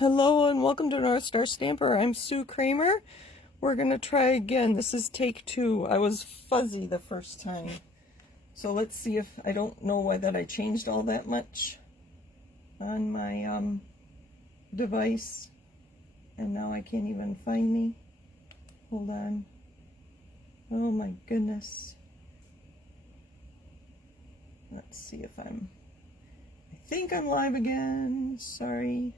Hello and welcome to North Star Stamper. I'm Sue Kremer. We're going to try again. This is take 2. I was fuzzy the first time. So let's see if, I don't know why that I changed all that much on my device. And now I can't even find me. Hold on. Oh my goodness. Let's see if I think I'm live again. Sorry.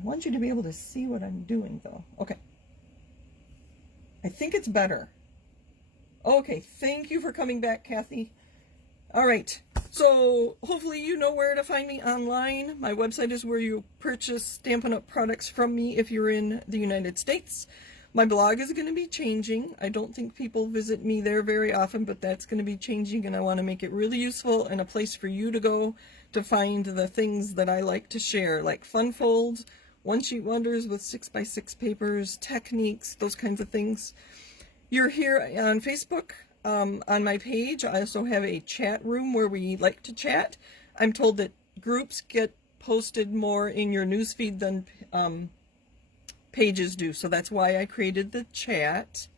I want you to be able to see what I'm doing, though. Okay. I think it's better. Okay, thank you for coming back, Kathy. All right, so hopefully you know where to find me online. My website is where you purchase Stampin' Up! Products from me if you're in the United States. My blog is going to be changing. I don't think people visit me there very often, but that's going to be changing, and I want to make it really useful and a place for you to go to find the things that I like to share, like fun folds, one-sheet wonders with 6x6 papers, techniques, those kinds of things. You're here on Facebook. On my page, I also have a chat room where we like to chat. I'm told that groups get posted more in your newsfeed than pages do, so that's why I created the chat,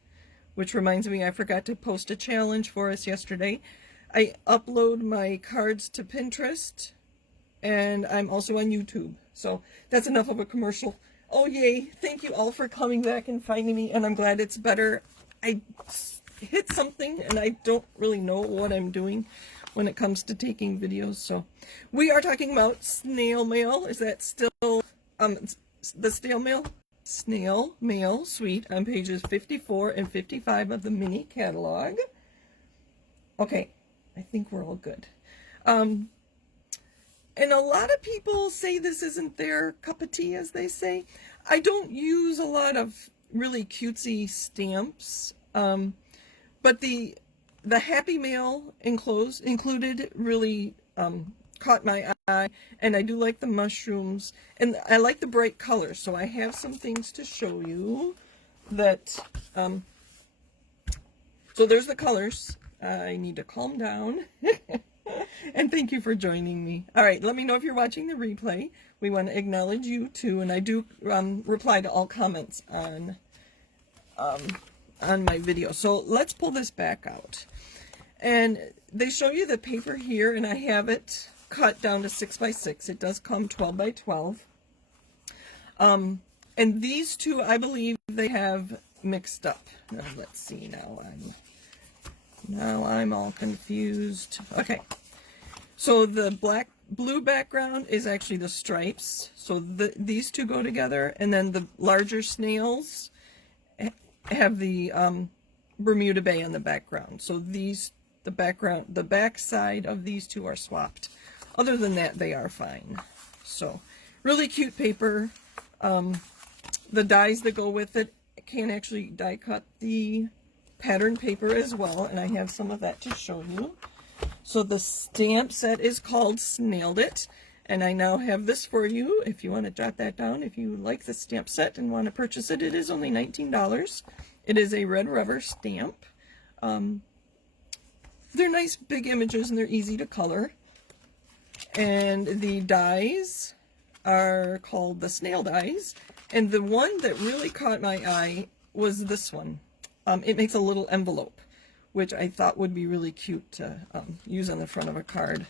which reminds me I forgot to post a challenge for us yesterday. I upload my cards to Pinterest, and I'm also on YouTube. So that's enough of a commercial. Oh yay, thank you all for coming back and finding me, and I'm glad it's better. I hit something and I don't really know what I'm doing when it comes to taking videos. So we are talking about snail mail. Is that still the Snail Mail Suite on pages 54 and 55 of the mini catalog. Okay, I think we're all good. And a lot of people say this isn't their cup of tea, as they say. I don't use a lot of really cutesy stamps, but the Happy Mail included really caught my eye, and I do like the mushrooms, and I like the bright colors, so I have some things to show you that, so there's the colors. I need to calm down. And thank you for joining me. All right, let me know if you're watching the replay. We want to acknowledge you too, and I do reply to all comments on my video. So let's pull this back out. And they show you the paper here, and I have it cut down to 6x6. It does come 12x12. And these two, I believe they have mixed up. Now, let's see. Now I'm all confused. Okay. So the blue background is actually the stripes. So these two go together, and then the larger snails have the Bermuda Bay on the background. So the back side of these two are swapped. Other than that, they are fine. So really cute paper. The dies that go with it can actually die cut the pattern paper as well, and I have some of that to show you. So the stamp set is called Snailed It, and I now have this for you if you want to jot that down. If you like the stamp set and want to purchase it, it is only $19. It is a red rubber stamp. They're nice big images and they're easy to color. And the dies are called the Snail Dies, and the one that really caught my eye was this one. It makes a little envelope, which I thought would be really cute to use on the front of a card.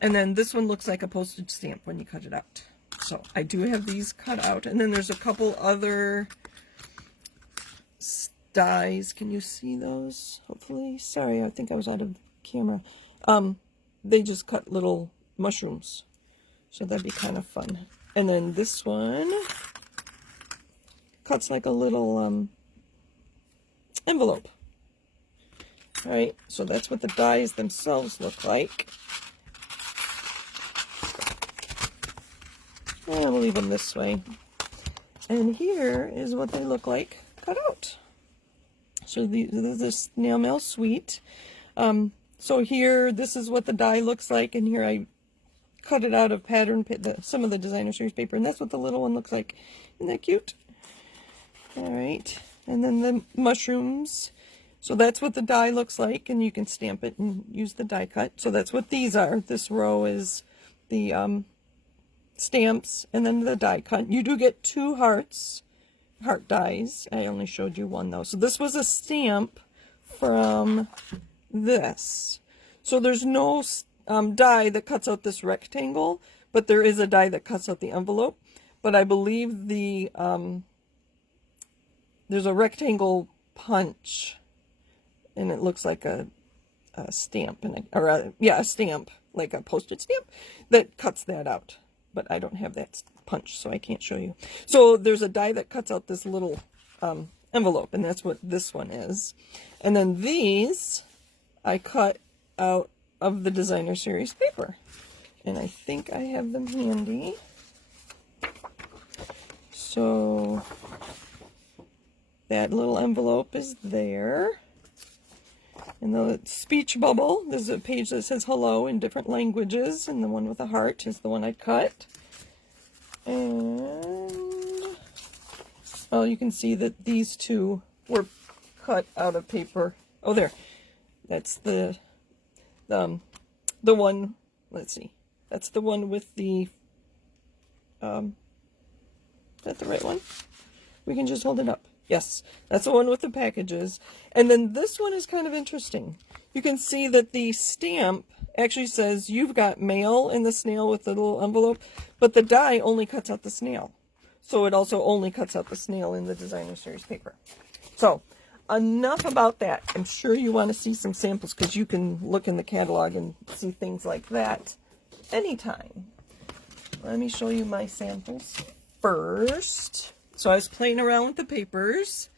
And then this one looks like a postage stamp when you cut it out. So I do have these cut out. And then there's a couple other dies. Can you see those? Hopefully. Sorry, I think I was out of camera. They just cut little mushrooms. So that'd be kind of fun. And then this one cuts like a little envelope. All right, so that's what the dies themselves look like. And we'll leave them this way. And here is what they look like cut out. So this is the Snail Mail Suite. So here, this is what the die looks like, and here I cut it out of pattern, some of the designer series paper, and that's what the little one looks like. Isn't that cute? All right, and then the mushrooms. So that's what the die looks like, and you can stamp it and use the die cut. So that's what these are. This row is the stamps and then the die cut. You do get 2 heart dies. I only showed you one though. So this was a stamp from this. So there's no die that cuts out this rectangle, but there is a die that cuts out the envelope. But I believe the there's a rectangle punch, and it looks like a stamp, a stamp, like a postage stamp, that cuts that out. But I don't have that punch, so I can't show you. So there's a die that cuts out this little envelope, and that's what this one is. And then these I cut out of the designer series paper, and I think I have them handy. So that little envelope is there. And the speech bubble, there's a page that says hello in different languages, and the one with a heart is the one I cut. And, well, you can see that these two were cut out of paper. Oh, there. That's the one, let's see. That's the one with the, is that the right one? We can just hold it up. Yes, that's the one with the packages. And then this one is kind of interesting. You can see that the stamp actually says you've got mail in the snail with the little envelope, but the die only cuts out the snail. So it also only cuts out the snail in the designer series paper. So enough about that. I'm sure you want to see some samples because you can look in the catalog and see things like that anytime. Let me show you my samples first. So I was playing around with the papers,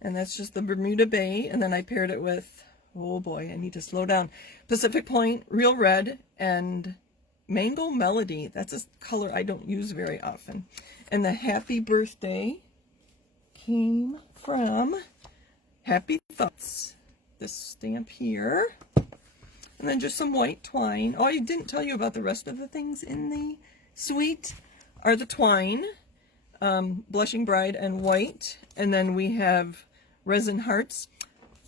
and that's just the Bermuda Bay, and then I paired it with, oh boy, I need to slow down, Pacific Point, Real Red, and Mango Melody. That's a color I don't use very often. And the Happy Birthday came from Happy Thoughts, this stamp here. And then just some white twine. Oh, I didn't tell you about the rest of the things in the suite are the twine. Blushing Bride and white, and then we have Resin Hearts.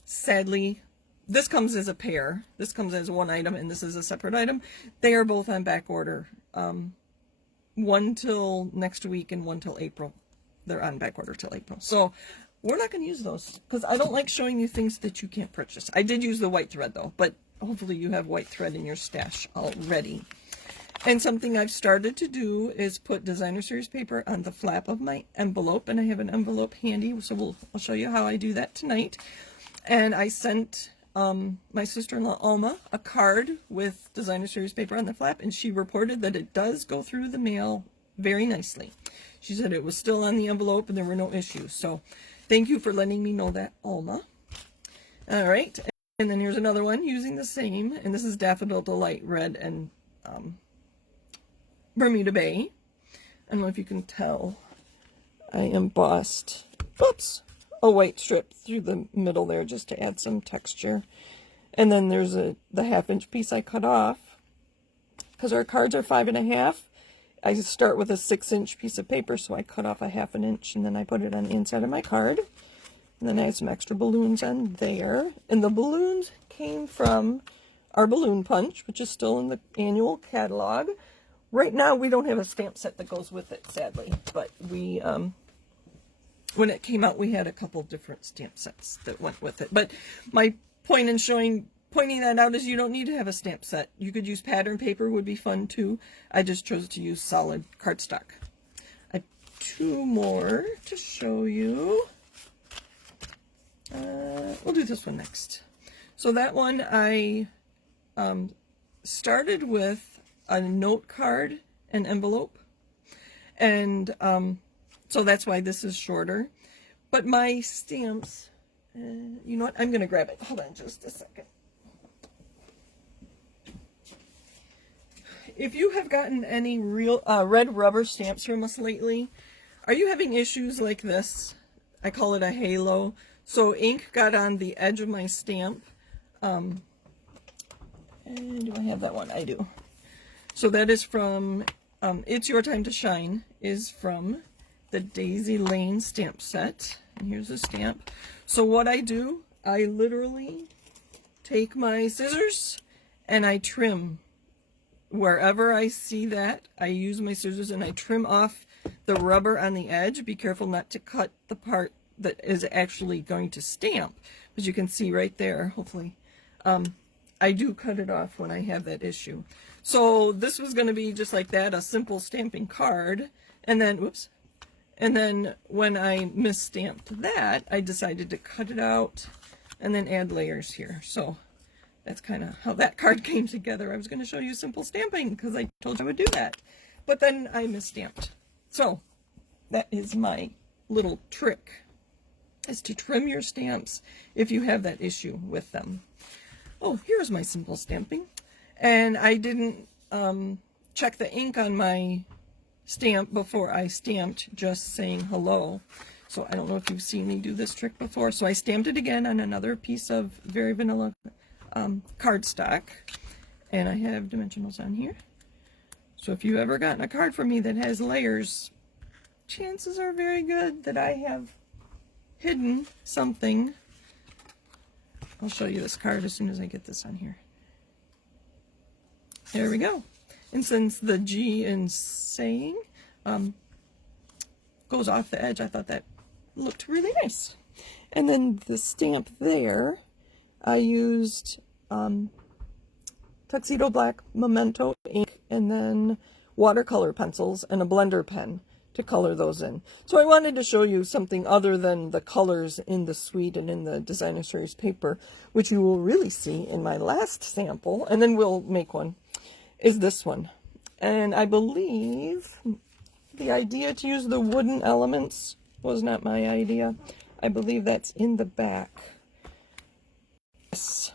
Sadly, this comes as a pair. This comes as one item, and this is a separate item. They are both on back order. One till next week and one till April. They're on back order till April. So we're not going to use those because I don't like showing you things that you can't purchase. I did use the white thread though, but hopefully you have white thread in your stash already. And something I've started to do is put designer series paper on the flap of my envelope, and I have an envelope handy, so I'll show you how I do that tonight. And I sent my sister-in-law Alma a card with designer series paper on the flap, and she reported that it does go through the mail very nicely. She said it was still on the envelope and there were no issues. So thank you for letting me know that, Alma. All right, and then here's another one using the same, and this is Daffodil Delight Red and Bermuda Bay. I don't know if you can tell. I embossed, oops, a white strip through the middle there just to add some texture. And then there's the 1/2-inch piece I cut off because our cards are 5.5. I start with a 6-inch piece of paper, so I cut off a 1/2 inch and then I put it on the inside of my card. And then I had some extra balloons on there. And the balloons came from our balloon punch, which is still in the annual catalog. Right now, we don't have a stamp set that goes with it, sadly. But we, when it came out, we had a couple different stamp sets that went with it. But my point in pointing that out is you don't need to have a stamp set. You could use pattern paper, would be fun too. I just chose to use solid cardstock. I have 2 more to show you. We'll do this one next. So that one I started with a note card and envelope, and so that's why this is shorter. But my stamps, you know what, I'm gonna grab it. Hold on just a second. If you have gotten any real red rubber stamps from us lately, are you having issues like this? I call it a halo. So ink got on the edge of my stamp. And do I have that one? I do. So that is from It's Your Time to Shine, is from the Daisy Lane stamp set. And here's a stamp. So what I do, I literally take my scissors and I trim wherever I see that, I use my scissors and I trim off the rubber on the edge. Be careful not to cut the part that is actually going to stamp. As you can see right there, hopefully, I do cut it off when I have that issue. So this was going to be just like that, a simple stamping card. And then, whoops. And then when I misstamped that, I decided to cut it out and then add layers here. So that's kind of how that card came together. I was going to show you simple stamping because I told you I would do that. But then I misstamped. So that is my little trick, is to trim your stamps if you have that issue with them. Oh, here's my simple stamping. And I didn't check the ink on my stamp before I stamped, just saying hello. So I don't know if you've seen me do this trick before. So I stamped it again on another piece of very vanilla cardstock. And I have dimensionals on here. So if you've ever gotten a card from me that has layers, chances are very good that I have hidden something. I'll show you this card as soon as I get this on here. There we go. And since the G in saying goes off the edge, I thought that looked really nice. And then the stamp there, I used Tuxedo Black Memento ink and then watercolor pencils and a blender pen to color those in. So I wanted to show you something other than the colors in the suite and in the designer series paper, which you will really see in my last sample, and then we'll make one, is this one. And I believe the idea to use the wooden elements was not my idea. I believe that's in the back. Yes.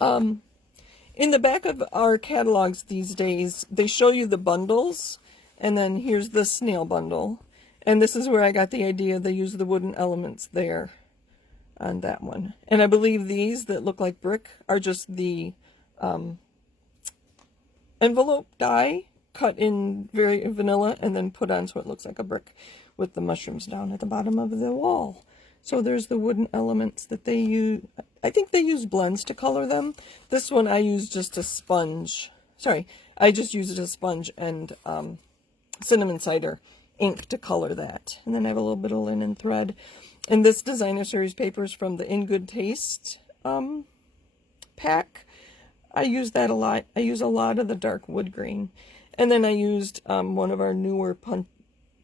In the back of our catalogs these days, they show you the bundles. And then here's the Snail Bundle. And this is where I got the idea. They use the wooden elements there on that one. And I believe these that look like brick are just the envelope die cut in very vanilla and then put on so it looks like a brick with the mushrooms down at the bottom of the wall. So there's the wooden elements that they use. I think they use blends to color them. This one I use just a sponge. Sorry, I just used a sponge and cinnamon cider ink to color that. And then I have a little bit of linen thread. And this designer series paper is from the In Good Taste pack. I use that a lot. I use a lot of the dark wood green. And then I used one of our newer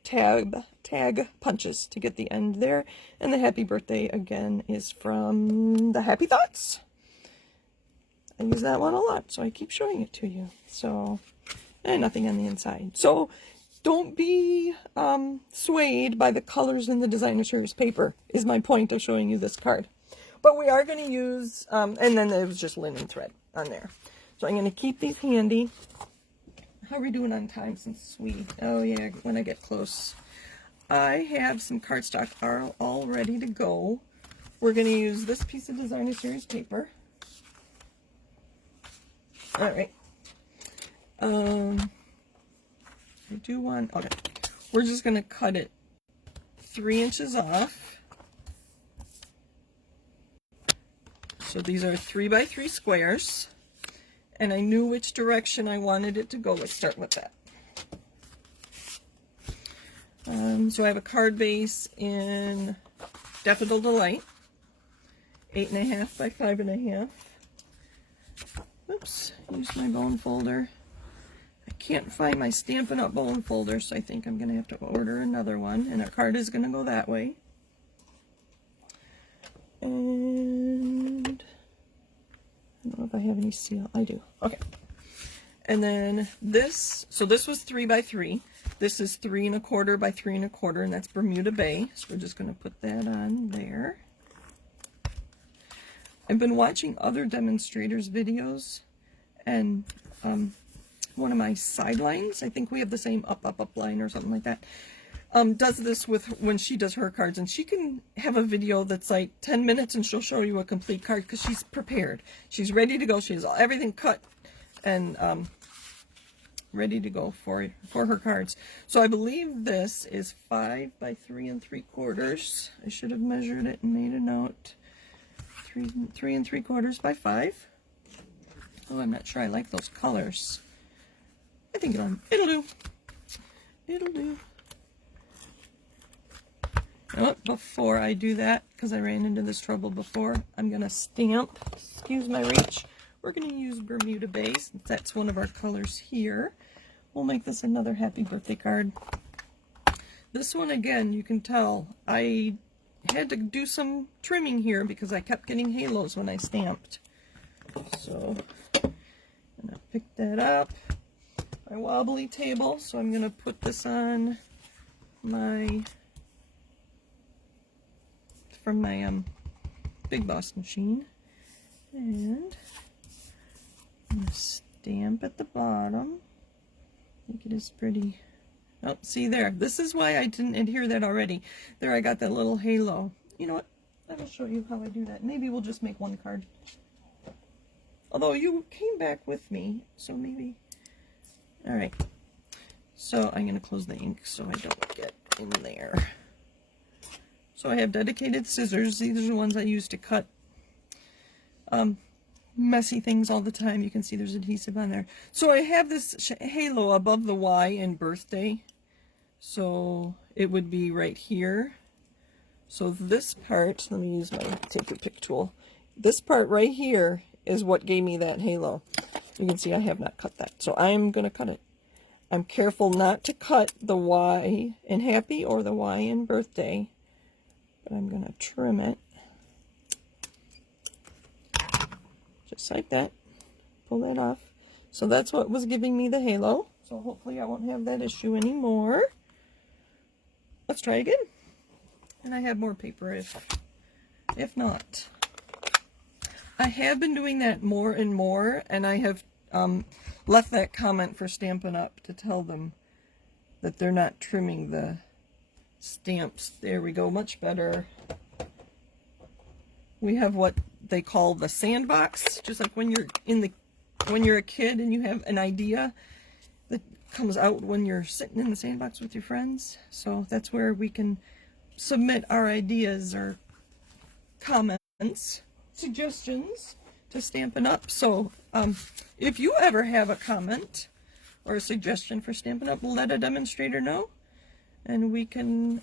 tag punches to get the end there. And the happy birthday again is from the Happy Thoughts. I use that one a lot, so I keep showing it to you. So, and nothing on the inside. So don't be swayed by the colors in the designer series paper, is my point of showing you this card. But we are going to use, and then there was just linen thread on there. So I'm going to keep these handy. How are we doing on time since we, oh yeah, when I get close. I have some cardstock all ready to go. We're going to use this piece of designer series paper. All right. I do want, okay. We're just going to cut it 3 inches off. So these are 3 by 3 squares. And I knew which direction I wanted it to go. Let's start with that. So I have a card base in Daffodil Delight, 8.5 by 5.5. Oops, use my bone folder. I can't find my Stampin' Up bone folder, so I think I'm going to have to order another one. And our card is going to go that way. And I don't know if I have any seal. I do. Okay. And then this, so this was 3 by 3. This is 3 1/4 by 3 1/4, and that's Bermuda Bay. So we're just going to put that on there. I've been watching other demonstrators' videos, and one of my sidelines, I think we have the same up line or something like that, does this with when she does her cards, and she can have a video that's like 10 minutes and she'll show you a complete card because she's prepared. She's ready to go. She has everything cut and ready to go for her cards. So I believe this is 5 by 3 3/4. I should have measured it and made a note. 3 3 3/4 by 5. Oh, I'm not sure I like those colors. I think it'll do. It'll do. Oh, before I do that, because I ran into this trouble before, I'm going to stamp, excuse my reach, we're going to use Bermuda Bay, since that's one of our colors here. We'll make this another happy birthday card. This one, again, you can tell, I had to do some trimming here because I kept getting halos when I stamped. So, I'm going to pick that up, my wobbly table, so I'm going to put this on my... from my Big Boss machine, and I'm going to stamp at the bottom. I think it is pretty. Oh, see there, this is why I didn't adhere that already. There I got that little halo. You know what, I will show you how I do that. Maybe we'll just make one card. Although you came back with me, so maybe. Alright, so I'm going to close the ink so I don't get in there. So I have dedicated scissors. These are the ones I use to cut messy things all the time. You can see there's adhesive on there. So I have this halo above the Y in birthday. So it would be right here. So this part, let me use my take your pick tool. This part right here is what gave me that halo. You can see I have not cut that. So I'm going to cut it. I'm careful not to cut the Y in happy or the Y in birthday. But I'm going to trim it, just like that, pull that off. So that's what was giving me the halo, so hopefully I won't have that issue anymore. Let's try again, and I have more paper if not. I have been doing that more and more, and I have left that comment for Stampin' Up to tell them that they're not trimming the stamps. There we go, much better. We have what they call the Sandbox, just like when you're a kid and you have an idea that comes out when you're sitting in the sandbox with your friends. So that's where we can submit our ideas or comments, suggestions to Stampin' Up. So if you ever have a comment or a suggestion for Stampin' Up, let a demonstrator know, and we can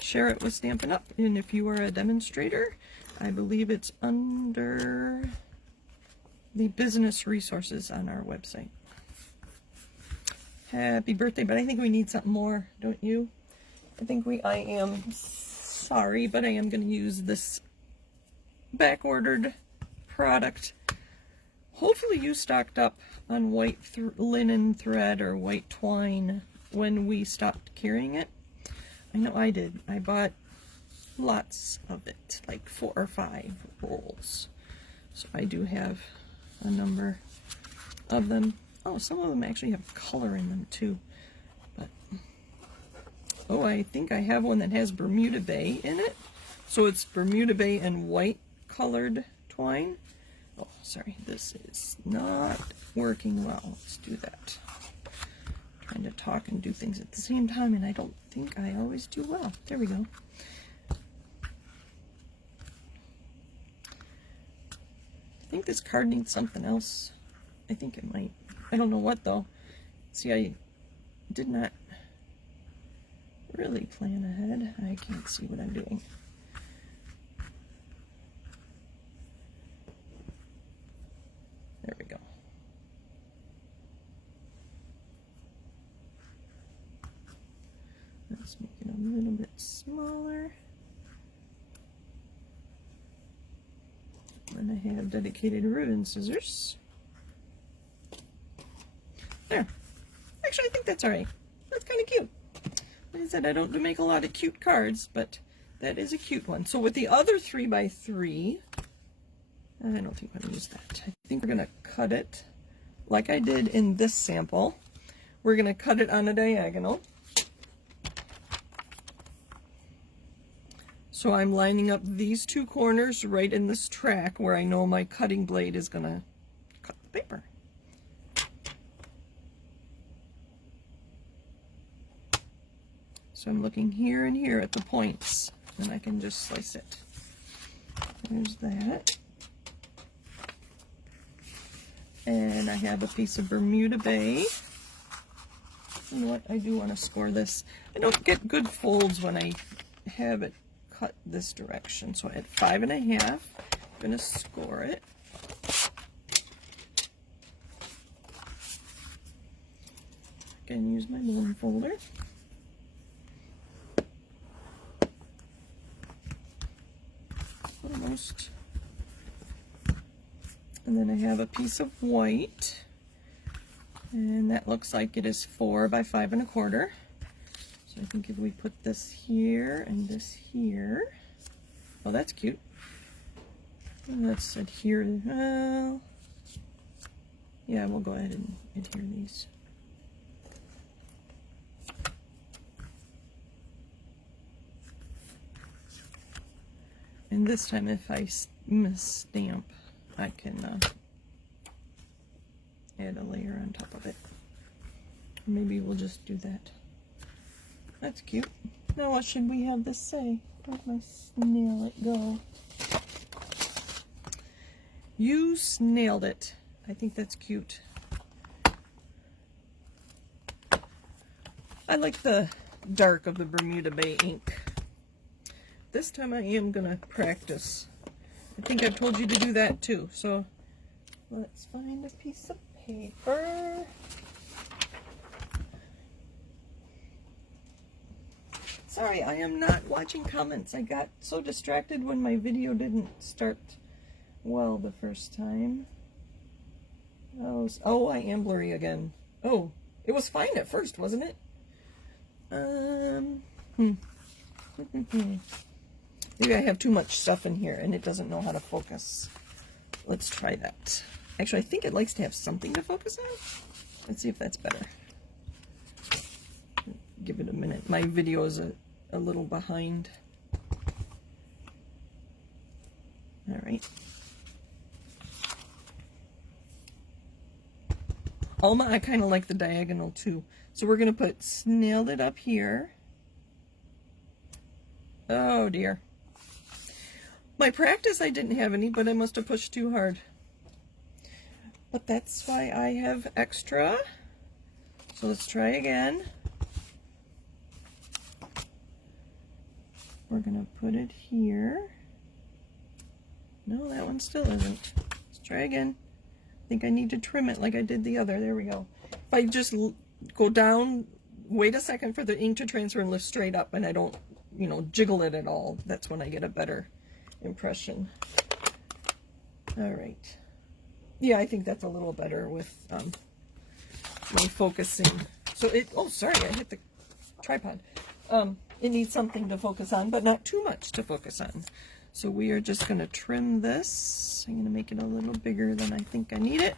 share it with Stampin' Up. And if you are a demonstrator, I believe it's under the business resources on our website. Happy birthday, but I think we need something more, don't you? I am sorry, but I am going to use this back-ordered product. Hopefully you stocked up on white linen thread or white twine when we stopped carrying it. I know I did. I bought lots of it, like 4 or 5 rolls. So I do have a number of them. Oh, some of them actually have color in them too. But oh, I think I have one that has Bermuda Bay in it. So it's Bermuda Bay and white colored twine. Oh, sorry, this is not working well. Let's do that. Trying to talk and do things at the same time, and I don't think I always do well. There we go. I think this card needs something else. I think it might. I don't know what though. See, I did not really plan ahead. I can't see what I'm doing. There we go. Let's make it a little bit smaller. And I have dedicated ribbon scissors. There. Actually, I think that's alright. That's kind of cute. Like I said, I don't make a lot of cute cards, but that is a cute one. So with the other 3x3, I don't think I'm going to use that. I think we're going to cut it like I did in this sample. We're going to cut it on a diagonal. So I'm lining up these 2 corners right in this track where I know my cutting blade is going to cut the paper. So I'm looking here and here at the points, and I can just slice it. There's that. And I have a piece of Bermuda Bay. You know what? I do want to score this. I don't get good folds when I have it cut this direction. So at 5.5, I'm going to score it. Again, use my balloon folder. Almost. And then I have a piece of white, and that looks like it is 4 by 5 1/4. So I think if we put this here and this here, oh, that's cute. And let's adhere. Well, yeah, we'll go ahead and adhere these. And this time, if I stamp, I can add a layer on top of it. Maybe we'll just do that. That's cute. Now what should we have this say? Where'd my Snail It go? You snailed it. I think that's cute. I like the dark of the Bermuda Bay ink. This time I am gonna practice. I think I've told you to do that too. So let's find a piece of paper. Sorry, I am not watching comments. I got so distracted when my video didn't start well the first time. Oh, I am blurry again. Oh, it was fine at first, wasn't it? Maybe I have too much stuff in here and it doesn't know how to focus. Let's try that. Actually, I think it likes to have something to focus on. Let's see if that's better. Give it a minute. My video is a little behind. All right. Alma, I kind of like the diagonal too. So we're going to put Snailed It up here. Oh dear. My practice, I didn't have any, but I must have pushed too hard. But that's why I have extra. So let's try again. We're going to put it here. No, that one still isn't. Let's try again. I think I need to trim it like I did the other. There we go. If I just go down, wait a second for the ink to transfer and lift straight up, and I don't, you know, jiggle it at all, that's when I get a better impression. All right. Yeah, I think that's a little better with my focusing. So it, oh, sorry, I hit the tripod. It needs something to focus on, but not too much to focus on. So we are just going to trim this. I'm going to make it a little bigger than I think I need it.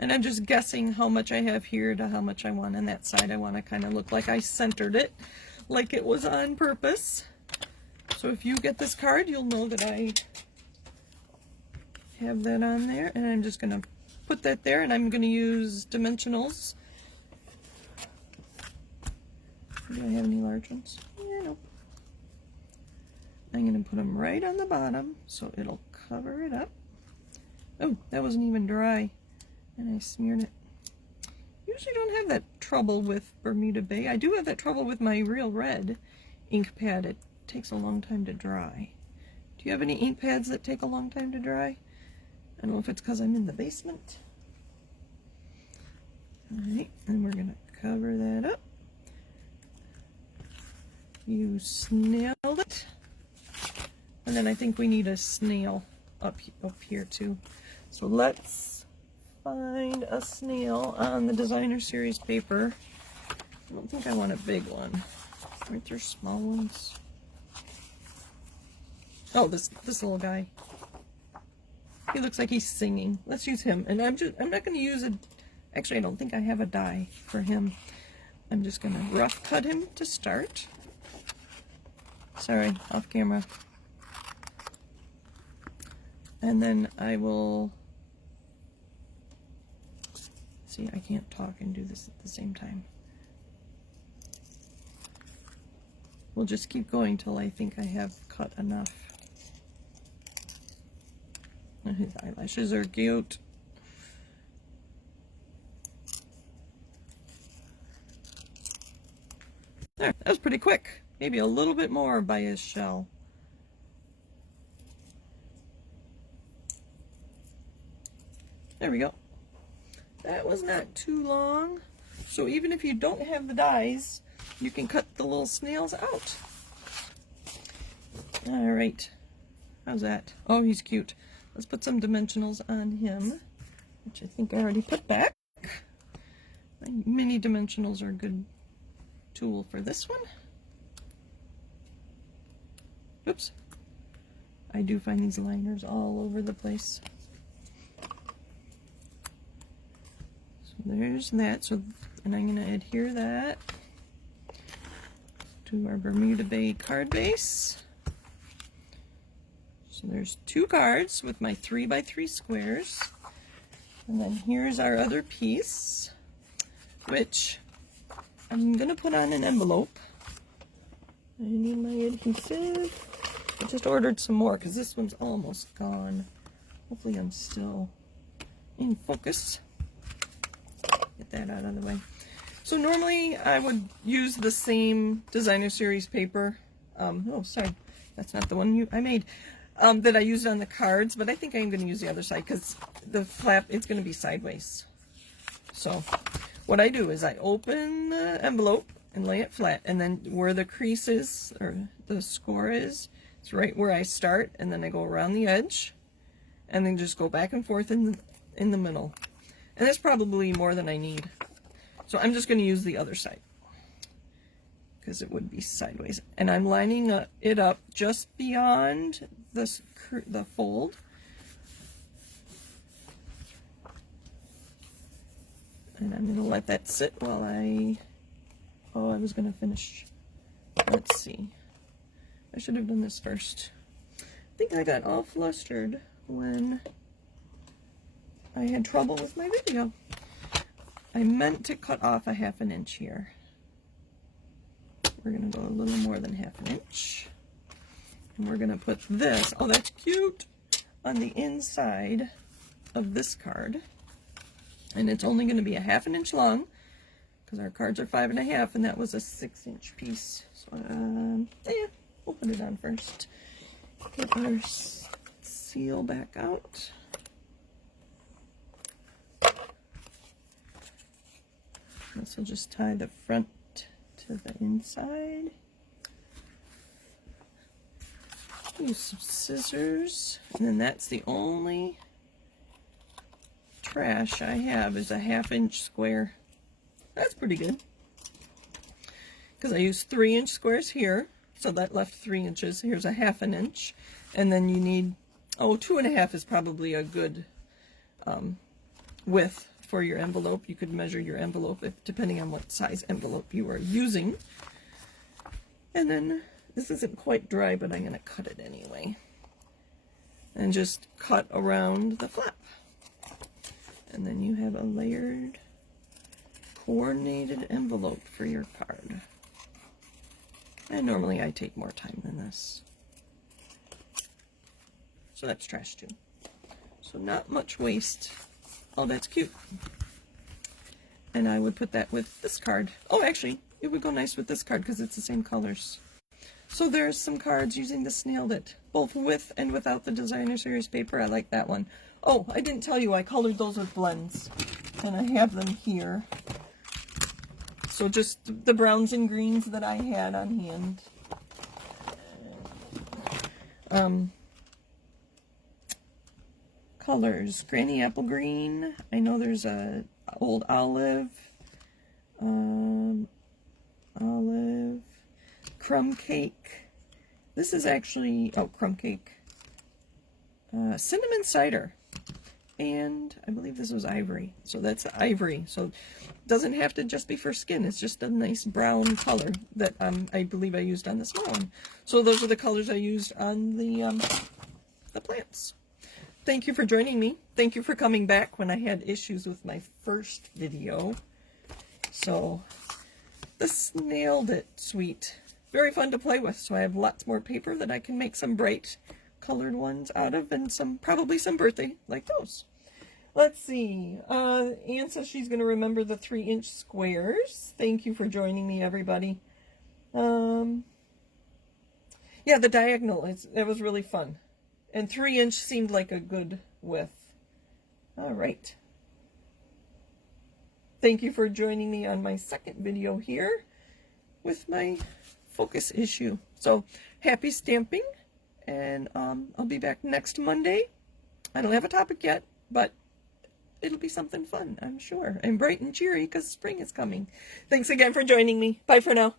And I'm just guessing how much I have here to how much I want on that side. I want to kind of look like I centered it, like it was on purpose. So if you get this card, you'll know that I have that on there. And I'm just going to put that there, and I'm going to use dimensionals. Do I have any large ones? Yeah, nope. I'm going to put them right on the bottom so it'll cover it up. Oh, that wasn't even dry. And I smeared it. Usually don't have that trouble with Bermuda Bay. I do have that trouble with my Real Red ink pad. It takes a long time to dry. Do you have any ink pads that take a long time to dry? I don't know if it's because I'm in the basement. Alright, and we're going to cover that up. You snailed it. And then I think we need a snail up here too. So let's find a snail on the Designer Series paper. I don't think I want a big one. Aren't there small ones? Oh, this little guy. He looks like he's singing. Let's use him. And I'm not going to use a, actually I don't think I have a die for him. I'm just going to rough cut him to start. Sorry, off camera. And then I will, see, I can't talk and do this at the same time. We'll just keep going till I think I have cut enough. His eyelashes are cute. There, that was pretty quick. Maybe a little bit more by his shell. There we go. That was not too long. So even if you don't have the dies, you can cut the little snails out. All right. How's that? Oh, he's cute. Let's put some dimensionals on him, which I think I already put back. Mini dimensionals are a good tool for this one. Oops. I do find these liners all over the place. So there's that. So, and I'm going to adhere that to our Bermuda Bay card base. So there's 2 cards with my 3x3 squares. And then here's our other piece, which I'm going to put on an envelope. I need my adhesive. I just ordered some more because this one's almost gone. Hopefully I'm still in focus. Get that out of the way. So normally I would use the same designer series paper. Oh, sorry, that's not the one I made. That I used on the cards, but I think I'm going to use the other side because the flap, it's going to be sideways. So what I do is I open the envelope and lay it flat, and then where the crease is, or the score is, it's right where I start, and then I go around the edge, and then just go back and forth in the middle. And that's probably more than I need. So I'm just going to use the other side, because it would be sideways. And I'm lining it up just beyond the fold. And I'm going to let that sit while I was going to finish. Let's see. I should have done this first. I think I got all flustered when I had trouble with my video. I meant to cut off a ½ inch here. We're going to go a little more than ½ inch. And we're going to put this, oh that's cute, on the inside of this card. And it's only going to be a ½ inch long because our cards are 5.5 and that was a 6-inch piece. So yeah, we'll put it on first. Get our seal back out. This will just tie the front to the inside. Use some scissors, and then that's the only trash I have is a ½ inch square. That's pretty good because I used 3-inch squares here, so that left 3 inches. Here's a ½ inch, and then you need 2.5 is probably a good width for your envelope. You could measure your envelope depending on what size envelope you are using. And then this isn't quite dry, but I'm going to cut it anyway. And just cut around the flap. And then you have a layered, coordinated envelope for your card. And normally I take more time than this. So that's trash too. So not much waste. Oh, that's cute. And I would put that with this card. Oh, actually, it would go nice with this card because it's the same colors. So there's some cards using the Snailed It, both with and without the designer series paper. I like that one. Oh, I didn't tell you I colored those with blends, and I have them here. So just the browns and greens that I had on hand. Colors, Granny Apple Green. I know there's a old olive, crumb cake. This is actually, crumb cake. Cinnamon cider. And I believe this was ivory. So that's ivory. So it doesn't have to just be for skin. It's just a nice brown color that I believe I used on the small one. So those are the colors I used on the plants. Thank you for joining me. Thank you for coming back when I had issues with my first video. So the Snailed It suite. Very fun to play with. So I have lots more paper that I can make some bright colored ones out of, and probably some birthday like those. Let's see. Anne says she's going to remember the 3-inch squares. Thank you for joining me, everybody. Yeah, the diagonal, that was really fun. And 3-inch seemed like a good width. All right. Thank you for joining me on my second video here with my focus issue. So, happy stamping, and I'll be back next Monday. I don't have a topic yet, but it'll be something fun, I'm sure, and bright and cheery because spring is coming. Thanks again for joining me. Bye for now.